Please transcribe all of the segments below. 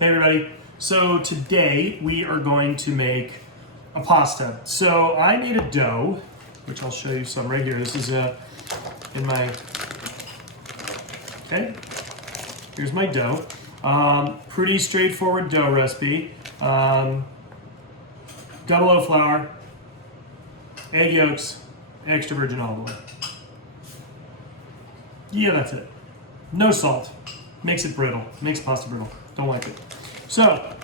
Hey everybody. So today we are going to make a pasta. So I made a dough, which I'll show you some right here. This is in my, okay, here's my dough. Pretty straightforward dough recipe. Double O flour, egg yolks, extra virgin olive oil. Yeah, that's it. No salt. Makes it brittle. Makes pasta brittle. Don't like it. So,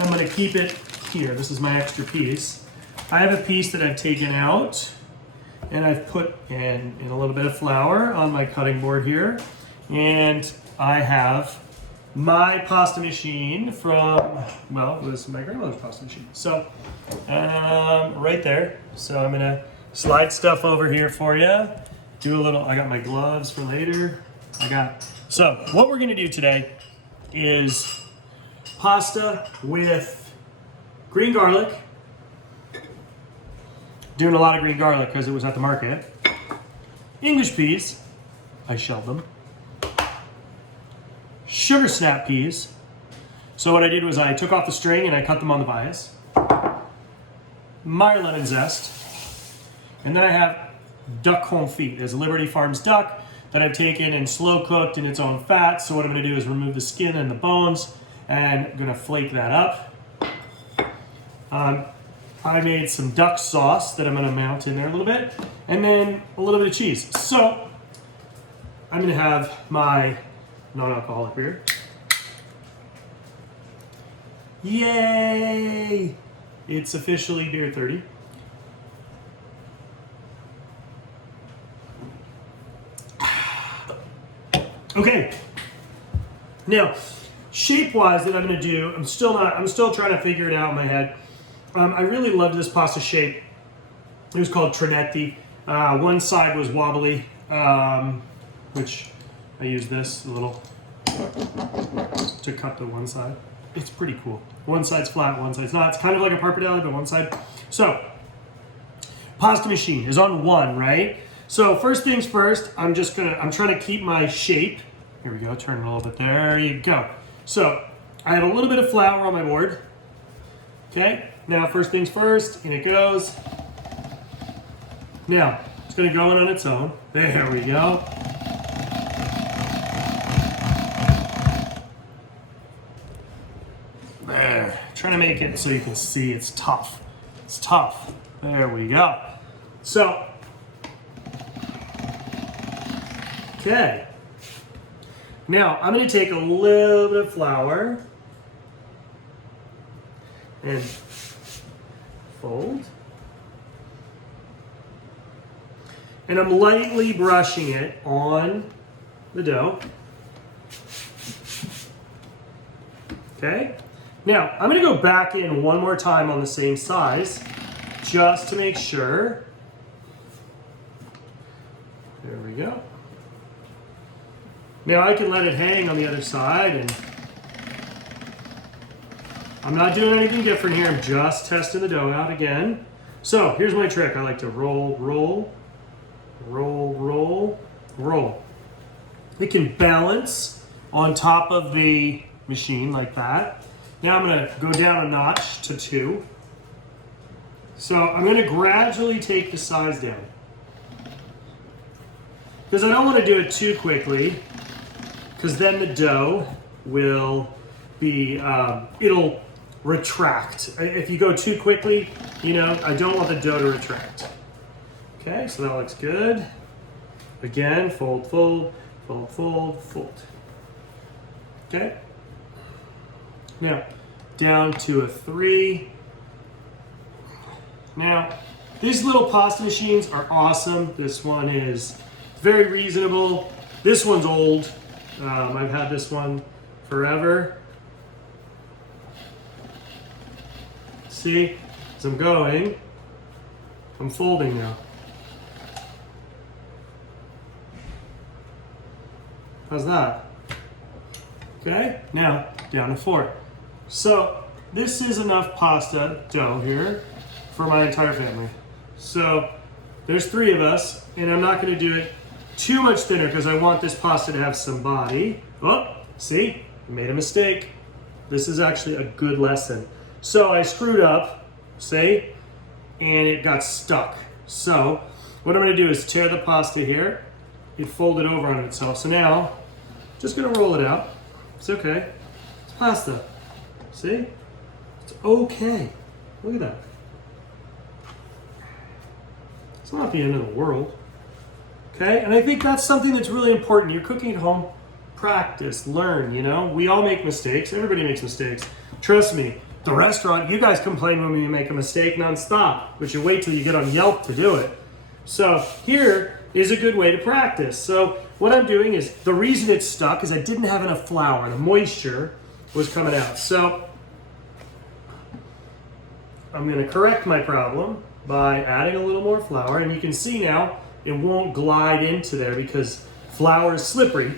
I'm going to keep it here. This is my extra piece. I have a piece that I've taken out and I've put in a little bit of flour on my cutting board here. And I have my pasta machine from, well, it was my grandmother's pasta machine. So, right there. So I'm going to slide stuff over here for you. Do a little, I got my gloves for later. So what we're going to do today is pasta with green garlic. Doing a lot of green garlic because it was at the market. English peas. I shelled them. Sugar snap peas. So what I did was I took off the string and I cut them on the bias. Meyer lemon zest. And then I have duck confit. There's Liberty Farms duck that I've taken and slow cooked in its own fat. So what I'm going to do is remove the skin and the bones and I'm going to flake that up. I made some duck sauce that I'm going to mount in there a little bit, and then a little bit of cheese. So I'm going to have my non-alcoholic beer. Yay! It's officially beer 30. Okay. Now, shape-wise that I'm going to do, I'm still trying to figure it out in my head. I really loved this pasta shape. It was called Trinetti. One side was wobbly, which I used this a little to cut the one side. It's pretty cool. One side's flat, one side's not. It's kind of like a parpadelli, but one side. So, pasta machine is on 1, right? So first things first, I'm trying to keep my shape. Here we go, turn it a little bit. There you go. So I have a little bit of flour on my board. Okay, now first things first, in it goes. Now, it's gonna go in on its own. There we go. There, trying to make it so you can see it's tough. It's tough. There we go. So, okay. Now, I'm going to take a little bit of flour and fold. And I'm lightly brushing it on the dough. Okay. Now, I'm going to go back in one more time on the same size just to make sure. There we go. Now I can let it hang on the other side, and I'm not doing anything different here. I'm just testing the dough out again. So here's my trick. I like to roll, roll, roll, roll, roll. It can balance on top of the machine like that. Now I'm going to go down a notch to 2. So I'm going to gradually take the size down, because I don't want to do it too quickly, because then the dough will be, it'll retract. If you go too quickly, I don't want the dough to retract. Okay, so that looks good. Again, fold, fold, fold, fold, fold. Okay. Now, down to a 3. Now, these little pasta machines are awesome. This one is very reasonable. This one's old. I've had this one forever. See, as I'm going, I'm folding now. How's that? Okay, now down to 4. So this is enough pasta dough here for my entire family. So there's 3 of us, and I'm not going to do it too much thinner because I want this pasta to have some body. Oh, see, I made a mistake. This is actually a good lesson. So I screwed up, see, and it got stuck. So what I'm gonna do is tear the pasta here. It folded over on itself. So now, just gonna roll it out. It's okay. It's pasta. See? It's okay. Look at that. It's not the end of the world. Okay? And I think that's something that's really important. You're cooking at home, practice, learn, you know? We all make mistakes. Everybody makes mistakes. Trust me, the restaurant, you guys complain when we make a mistake nonstop, but you wait till you get on Yelp to do it. So here is a good way to practice. So what I'm doing is, the reason it's stuck is I didn't have enough flour. The moisture was coming out. So I'm gonna correct my problem by adding a little more flour, and you can see now it won't glide into there because flour is slippery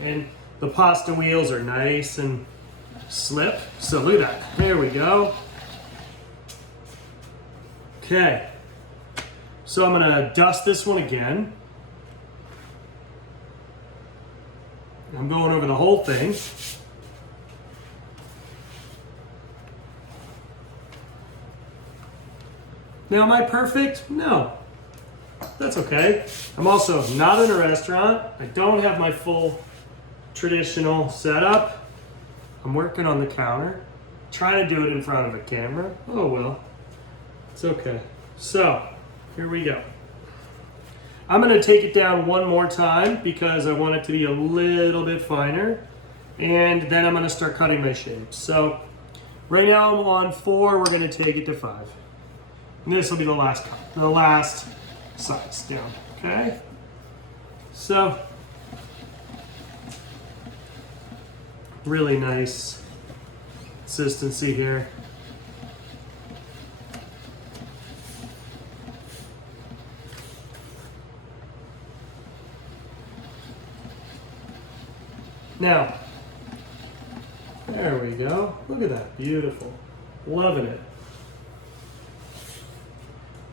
and the pasta wheels are nice and slip. So look at that. There we go. Okay. So I'm gonna dust this one again. I'm going over the whole thing. Now, am I perfect? No. That's okay. I'm also not in a restaurant. I don't have my full traditional setup. I'm working on the counter, trying to do it in front of a camera. Oh well, it's okay. So, here we go. I'm gonna take it down one more time because I want it to be a little bit finer. And then I'm gonna start cutting my shapes. So, right now I'm on 4, we're gonna take it to 5. And this will be the last cut, the last size down, okay? So, really nice consistency here. Now, there we go. Look at that, beautiful. Loving it.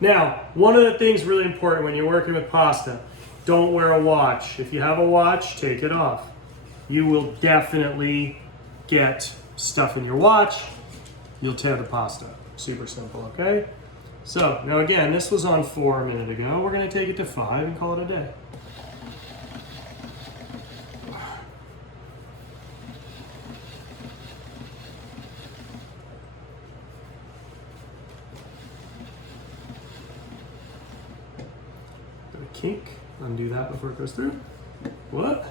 Now, one of the things really important when you're working with pasta, don't wear a watch. If you have a watch, take it off. You will definitely get stuff in your watch. You'll tear the pasta. Super simple, okay? So, now again, this was on 4 a minute ago. We're gonna take it to 5 and call it a day. Kink, undo that before it goes through. What?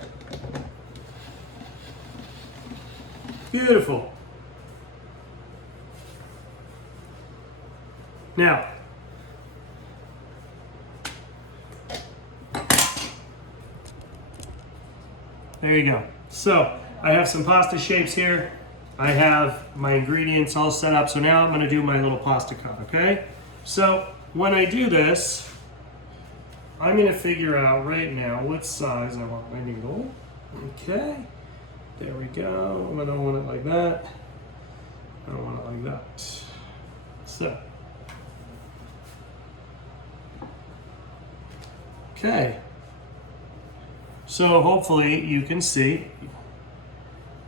Beautiful. Now, there you go. So, I have some pasta shapes here. I have my ingredients all set up. So now I'm gonna do my little pasta cut, okay? So, when I do this, I'm gonna figure out right now what size I want my noodle. Okay, there we go. I don't want it like that. I don't want it like that. So, okay. So hopefully you can see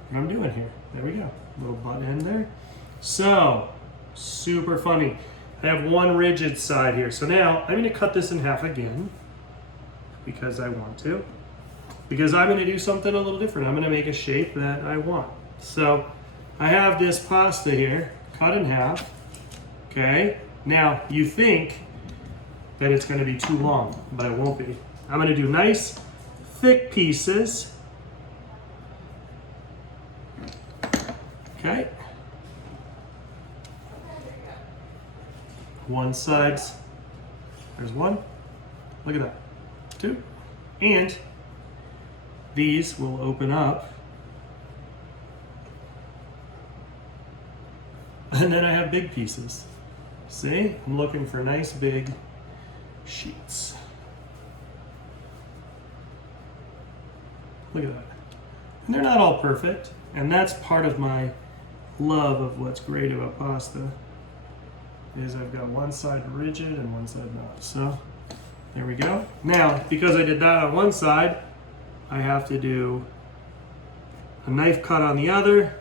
what I'm doing here. There we go, little butt end there. So, super funny. I have one rigid side here. So now I'm gonna cut this in half again because I want to. Because I'm gonna do something a little different. I'm gonna make a shape that I want. So I have this pasta here, cut in half, okay? Now you think that it's gonna be too long, but it won't be. I'm gonna do nice, thick pieces, okay? One side's, there's one, look at that, 2, and these will open up, and then I have big pieces. See, I'm looking for nice big sheets. Look at that. And they're not all perfect, and that's part of my love of what's great about pasta, is I've got one side rigid and one side not. So there we go. Now, because I did that on one side, I have to do a knife cut on the other,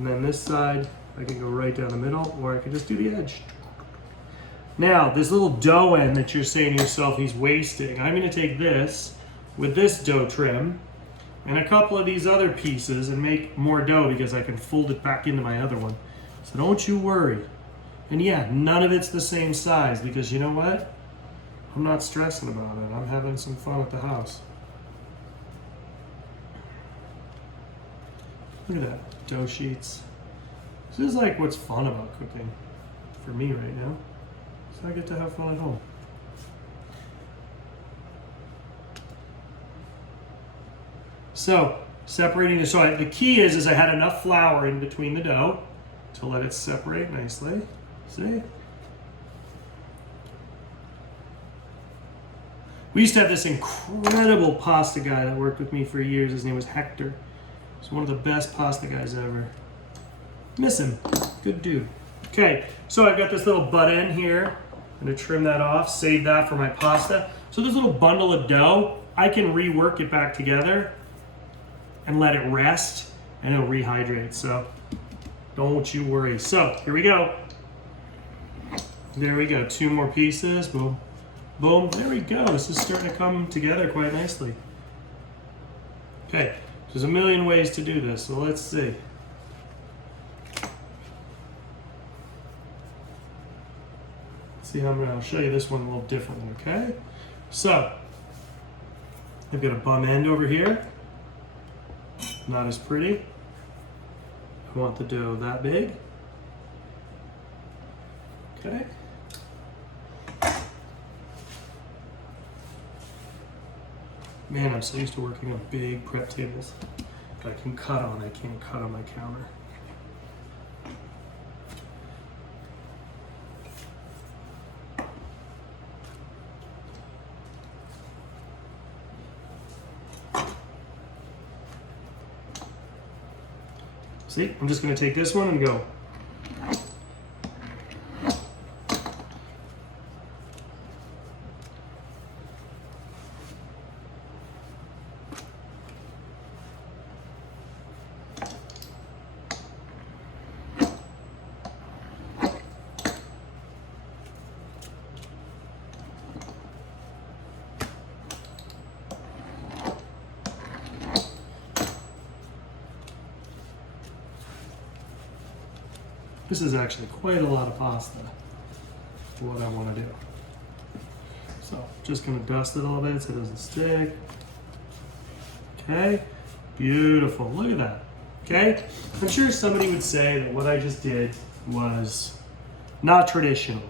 And then this side, I can go right down the middle, or I can just do the edge. Now, this little dough end that you're saying to yourself he's wasting, I'm gonna take this with this dough trim and a couple of these other pieces and make more dough because I can fold it back into my other one. So don't you worry. And yeah, none of it's the same size because you know what? I'm not stressing about it. I'm having some fun at the house. Look at that, dough sheets. This is like what's fun about cooking for me right now. So I get to have fun at home. So separating the, the key is I had enough flour in between the dough to let it separate nicely. See? We used to have this incredible pasta guy that worked with me for years. His name was Hector. He's one of the best pasta guys ever. Miss him. Good dude. Okay, so I've got this little butt end here. I'm gonna trim that off, save that for my pasta. So this little bundle of dough, I can rework it back together and let it rest and it'll rehydrate. So don't you worry. So here we go. There we go, 2 more pieces, boom, boom, there we go. This is starting to come together quite nicely. Okay, there's a million ways to do this, so let's see. See how I'll show you this one a little differently, okay? So, I've got a bum end over here. Not as pretty. I want the dough that big. Okay. Man, I'm so used to working on big prep tables that I can cut on. I can't cut on my counter. See, I'm just going to take this one and go. This is actually quite a lot of pasta for what I want to do. So just going to dust it a little bit so it doesn't stick. Okay, beautiful. Look at that. Okay, I'm sure somebody would say that what I just did was not traditional,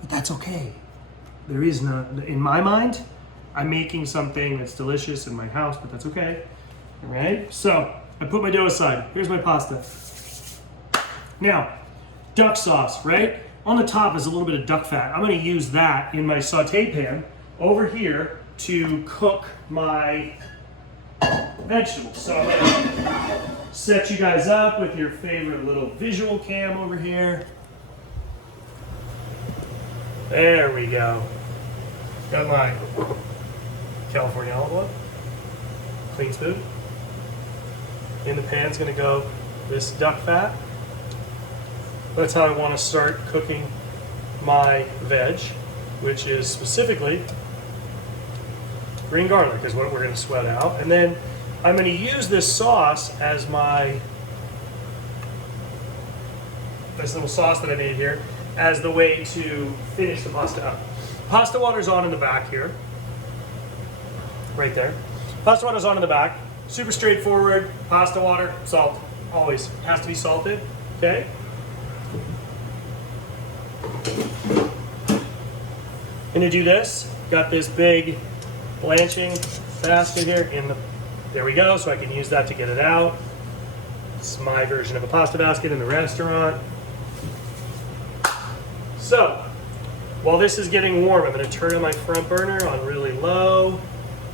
but that's okay. There is not, in my mind, I'm making something that's delicious in my house, but that's okay. All right, so I put my dough aside. Here's my pasta. Now, duck sauce, right? On the top is a little bit of duck fat. I'm gonna use that in my saute pan over here to cook my vegetables. So I'm gonna set you guys up with your favorite little visual cam over here. There we go. Got my California olive oil, clean spoon. In the pan's gonna go this duck fat. That's how I want to start cooking my veg, which is specifically green garlic is what we're going to sweat out. And then I'm going to use this sauce as this little sauce that I made here as the way to finish the pasta up. Pasta water's on in the back here. Right there. Pasta water's on in the back. Super straightforward. Pasta water, salt. Always has to be salted. Okay? Gonna do this. Got this big blanching basket here there we go, so I can use that to get it out. It's my version of a pasta basket in the restaurant. So, while this is getting warm, I'm gonna turn on my front burner on really low.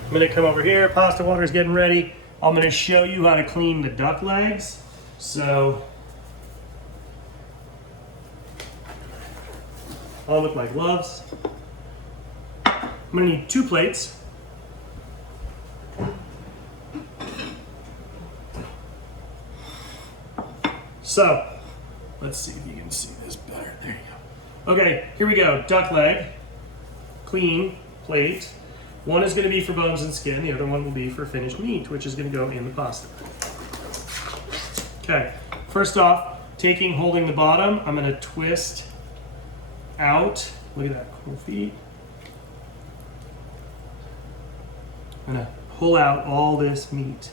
I'm gonna come over here, pasta water is getting ready. I'm gonna show you how to clean the duck legs. So, on with my gloves. I'm gonna need 2 plates. So, let's see if you can see this better. There you go. Okay, here we go. Duck leg, clean plate. One is going to be for bones and skin. The other one will be for finished meat, which is going to go in the pasta. Okay, first off, holding the bottom, I'm going to twist out. Look at that, cool feet. I'm going to pull out all this meat.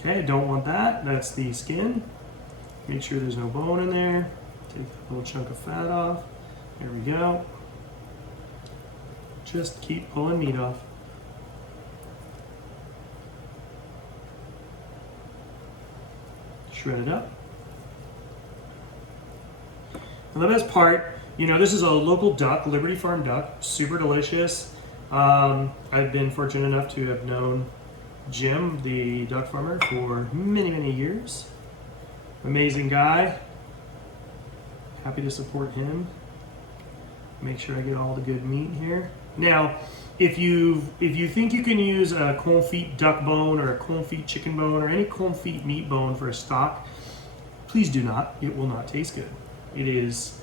Okay, don't want that. That's the skin. Make sure there's no bone in there. Take a little chunk of fat off. There we go. Just keep pulling meat off. Shred it up. And the best part, this is a local duck, Liberty Farm duck, super delicious. I've been fortunate enough to have known Jim, the duck farmer, for many, many years. Amazing guy. Happy to support him. Make sure I get all the good meat here. Now, if you think you can use a confit duck bone or a confit chicken bone or any confit meat bone for a stock, please do not. It will not taste good. It is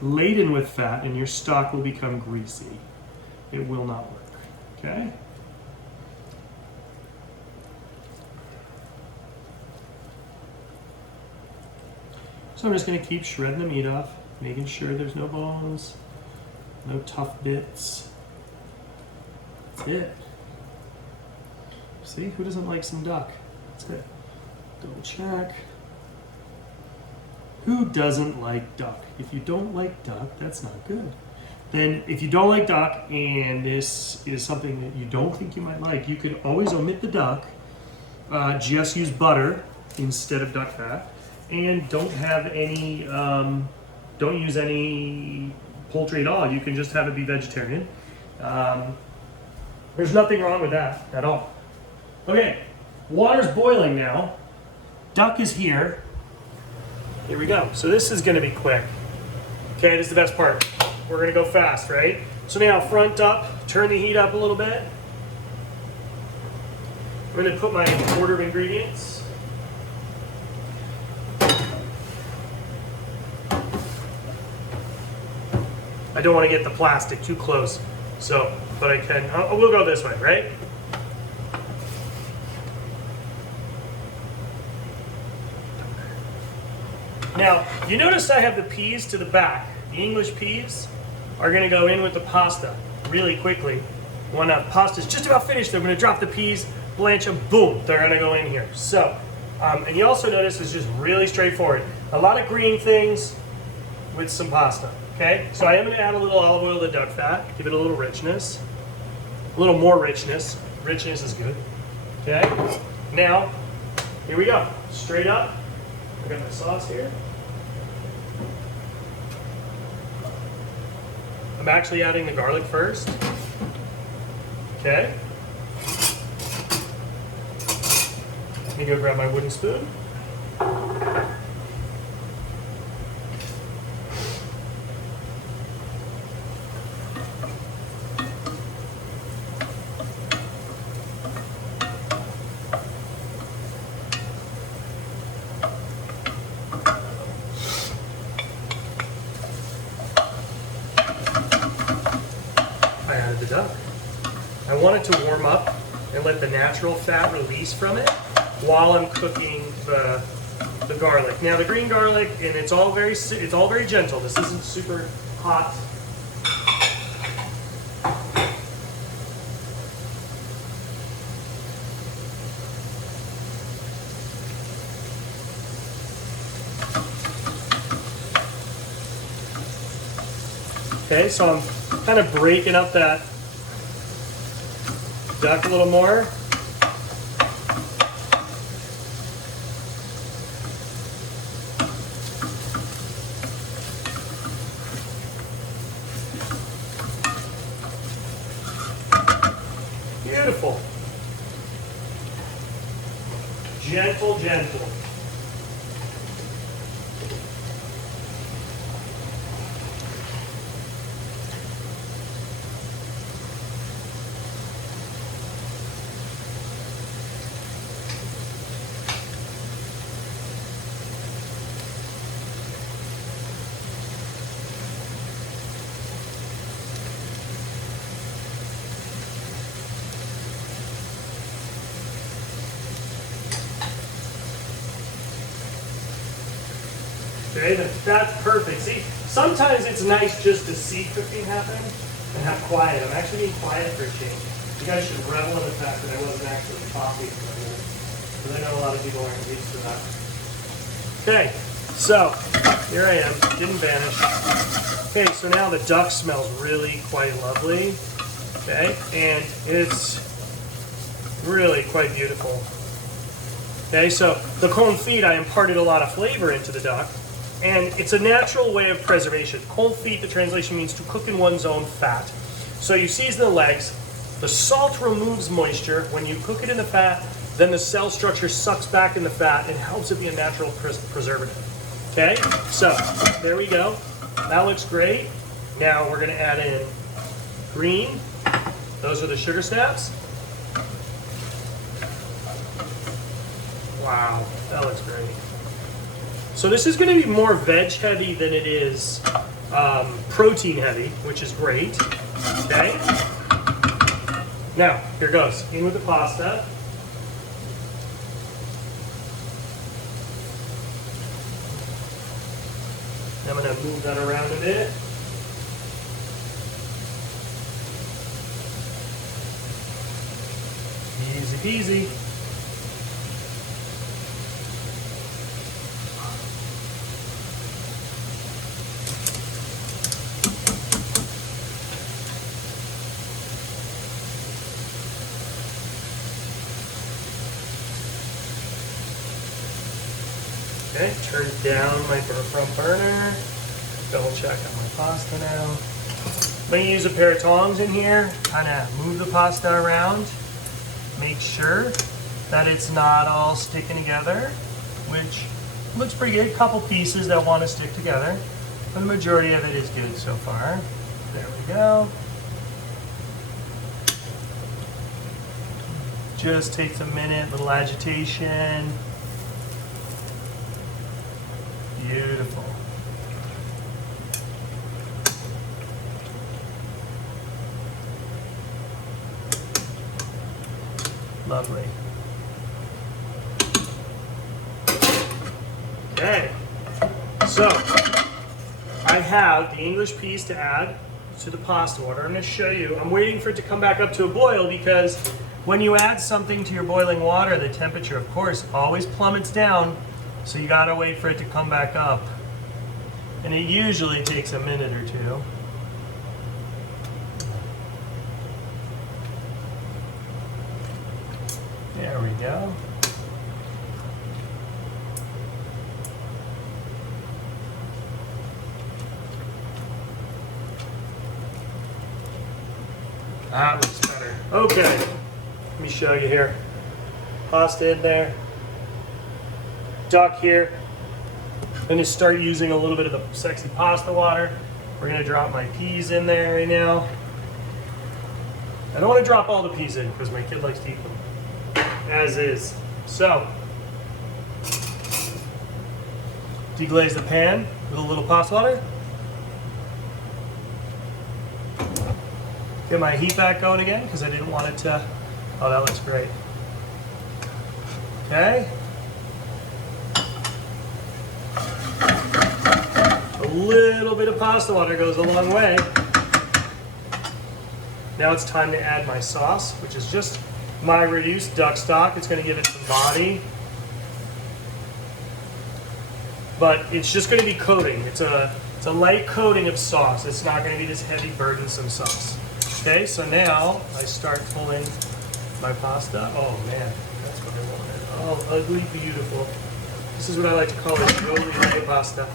laden with fat, and your stock will become greasy. It will not work. Okay. So I'm just going to keep shredding the meat off, making sure there's no bones, no tough bits. That's it. See, who doesn't like some duck? That's it. Double check. Who doesn't like duck? If you don't like duck, that's not good. Then if you don't like duck and this is something that you don't think you might like, you could always omit the duck, just use butter instead of duck fat. And don't have any, don't use any poultry at all. You can just have it be vegetarian. There's nothing wrong with that at all. Okay, water's boiling now. Duck is here. Here we go. So this is gonna be quick. Okay, this is the best part. We're gonna go fast, right? So now front up, turn the heat up a little bit. I'm gonna put my order of ingredients. I don't want to get the plastic too close, but I can, we'll go this way, right? Now, you notice I have the peas to the back. The English peas are gonna go in with the pasta really quickly. When the pasta's just about finished, they're gonna drop the peas, blanch them, boom, they're gonna go in here. So, and you also notice it's just really straightforward. A lot of green things with some pasta. Okay, so I am going to add a little olive oil to duck fat, give it a little richness, a little more richness. Richness is good. Okay, now, here we go. Straight up, I got my sauce here. I'm actually adding the garlic first. Okay. Let me go grab my wooden spoon. The duck. I want it to warm up and let the natural fat release from it while I'm cooking the garlic. Now the green garlic, and it's all very gentle. This isn't super hot. Okay, so I'm kind of breaking up that duck a little more. Beautiful. Gentle, gentle. Okay, that's perfect. See, sometimes it's nice just to see cooking happen and have quiet. I'm actually being quiet for a change. You guys should revel in the fact that I wasn't actually talking for a minute, because I know a lot of people aren't used to that. Okay, so here I am, didn't vanish. Okay, so now the duck smells really quite lovely. Okay, and it's really quite beautiful. Okay, so the confit, I imparted a lot of flavor into the duck, and it's a natural way of preservation. Confit, the translation means to cook in one's own fat. So you season the legs, the salt removes moisture. When you cook it in the fat, then the cell structure sucks back in the fat and helps it be a natural preservative. Okay, so there we go. That looks great. Now we're gonna add in green. Those are the sugar snaps. Wow, that looks great. So this is going to be more veg heavy than it is protein heavy, which is great. Okay. Now, here goes. In with the pasta. I'm going to move that around a bit. Easy peasy. Okay, turn down my front burner. Double check on my pasta now. I'm going to use a pair of tongs in here, kind of move the pasta around. Make sure that it's not all sticking together, which looks pretty good. A couple pieces that want to stick together, but the majority of it is good so far. There we go. Just takes a minute, little agitation. Beautiful. Lovely. Okay, so I have the English peas to add to the pasta water. I'm going to show you. I'm waiting for it to come back up to a boil, because when you add something to your boiling water, the temperature, of course, always plummets down. So you gotta wait for it to come back up. And it usually takes a minute or two. There we go. That looks better. Okay, let me show you here. Pasta in there. Duck here. I'm going to start using a little bit of the sexy pasta water. We're going to drop my peas in there right now. I don't want to drop all the peas in because my kid likes to eat them as is. So, deglaze the pan with a little pasta water. Get my heat back going again because I didn't want it to. Oh, that looks great. Okay. A little bit of pasta water goes a long way. Now it's time to add my sauce, which is just my reduced duck stock. It's going to give it some body. But it's just going to be coating. It's a light coating of sauce. It's not going to be this heavy, burdensome sauce. Okay, so now I start pulling my pasta. Oh man, that's what I wanted. Oh, ugly beautiful. This is what I like to call a jolly pasta.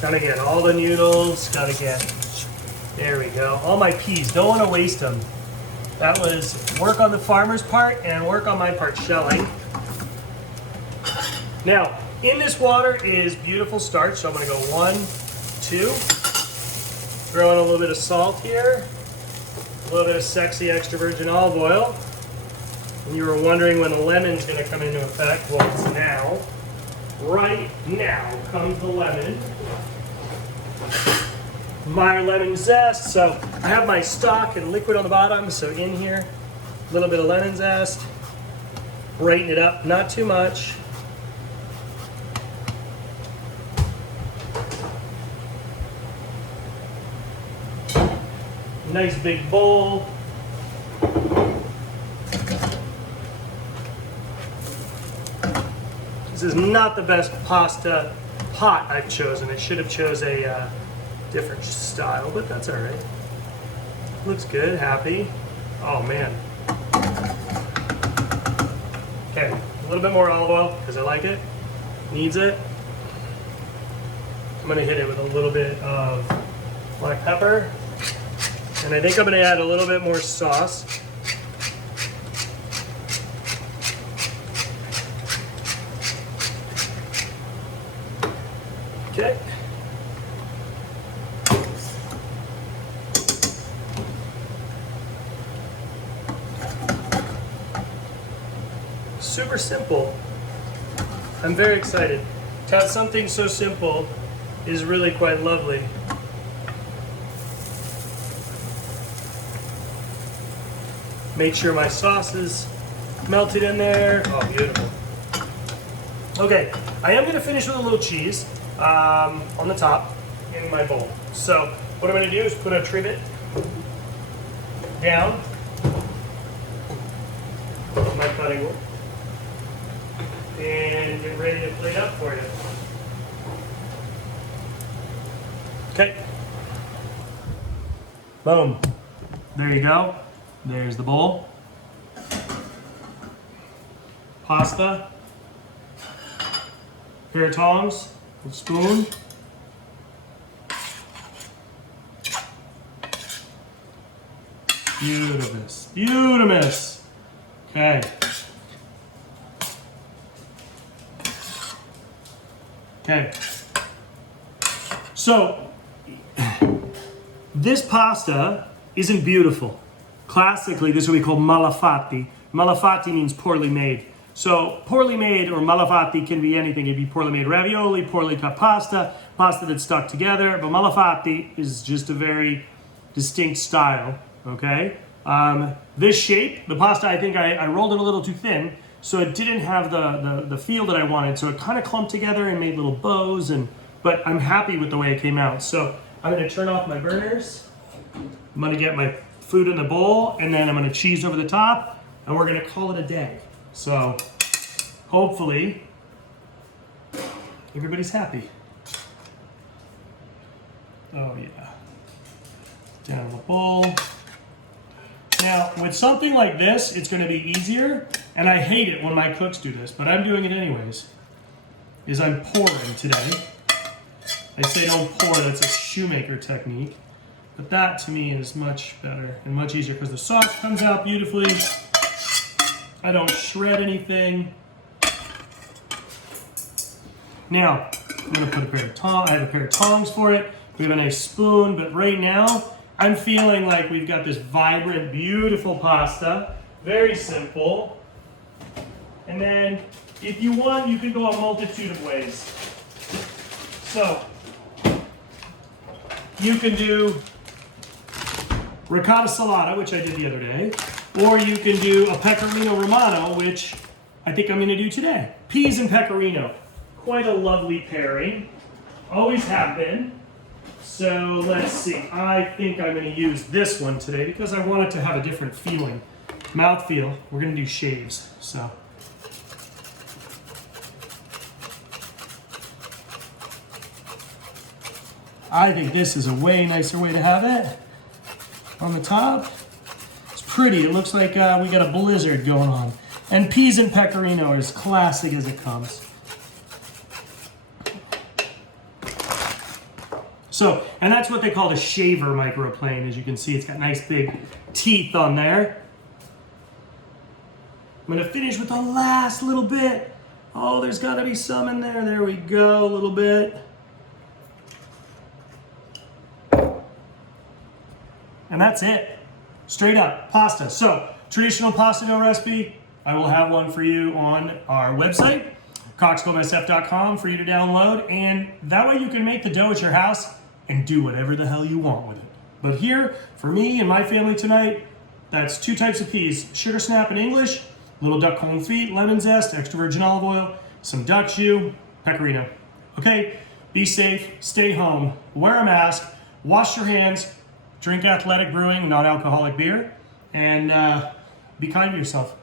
Gotta get all the noodles, gotta get, there we go. All my peas, don't wanna waste them. That was work on the farmer's part and work on my part shelling. Now, in this water is beautiful starch, so I'm gonna go 1, 2. Throw in a little bit of salt here, a little bit of sexy extra virgin olive oil. And you were wondering when the lemon's going to come into effect. Well, it's now. Right now comes the lemon. Meyer lemon zest. So I have my stock and liquid on the bottom. So in here, a little bit of lemon zest. Brighten it up, not too much. Nice big bowl. This is not the best pasta pot I've chosen. I should have chose a different style, but that's all right. Looks good, happy. Oh man. Okay, a little bit more olive oil because I like it. Needs it. I'm gonna hit it with a little bit of black pepper. And I think I'm gonna add a little bit more sauce. Okay. Super simple. I'm very excited. To have something so simple is really quite lovely. Make sure my sauce is melted in there. Oh, beautiful. Okay, I am going to finish with a little cheese on the top in my bowl. So what I'm going to do is put a trivet down on my cutting board and get ready to plate up for you. Okay. Boom. There you go. There's the bowl. Pasta. Pair of tongs. A spoon. Beautiful. Beautiful. Okay. Okay. So, this pasta isn't beautiful. Classically, this is what we call malafatti. Malafatti means poorly made. So poorly made or malafatti can be anything. It can be poorly made ravioli, poorly cut pasta, pasta that's stuck together. But malafatti is just a very distinct style, okay? This shape, the pasta, I think I rolled it a little too thin, so it didn't have the feel that I wanted. So it kind of clumped together and made little bows, but I'm happy with the way it came out. So I'm gonna turn off my burners. I'm gonna get my food in the bowl, and then I'm gonna cheese over the top, and we're gonna call it a day. So hopefully everybody's happy. Oh yeah. Down the bowl. Now with something like this, it's gonna be easier, and I hate it when my cooks do this, but I'm doing it anyways, is I'm pouring today. I say don't pour, that's a shoemaker technique. But that to me is much better and much easier because the sauce comes out beautifully. I don't shred anything. Now, I'm gonna put a pair of tongs. I have a pair of tongs for it. We have a nice spoon, but right now, I'm feeling like we've got this vibrant, beautiful pasta. Very simple. And then, if you want, you can go a multitude of ways. So, you can do ricotta salata, which I did the other day, or you can do a pecorino romano, which I think I'm going to do today. Peas and pecorino. Quite a lovely pairing. Always have been. So let's see. I think I'm going to use this one today because I want it to have a different feeling. Mouthfeel. We're going to do shaves. So. I think this is a way nicer way to have it. On the top, it's pretty. It looks like we got a blizzard going on. And peas and pecorino are as classic as it comes. So, and that's what they call the shaver microplane. As you can see, it's got nice big teeth on there. I'm gonna finish with the last little bit. Oh, there's gotta be some in there. There we go, a little bit. And that's it. Straight up, pasta. So, traditional pasta dough recipe, I will have one for you on our website, coxcomsf.com, for you to download. And that way you can make the dough at your house and do whatever the hell you want with it. But here, for me and my family tonight, that's 2 types of peas. Sugar snap in English, little duck confit, lemon zest, extra virgin olive oil, some duck jus, pecorino. Okay, be safe, stay home, wear a mask, wash your hands, drink Athletic Brewing, non-alcoholic beer, and be kind to yourself.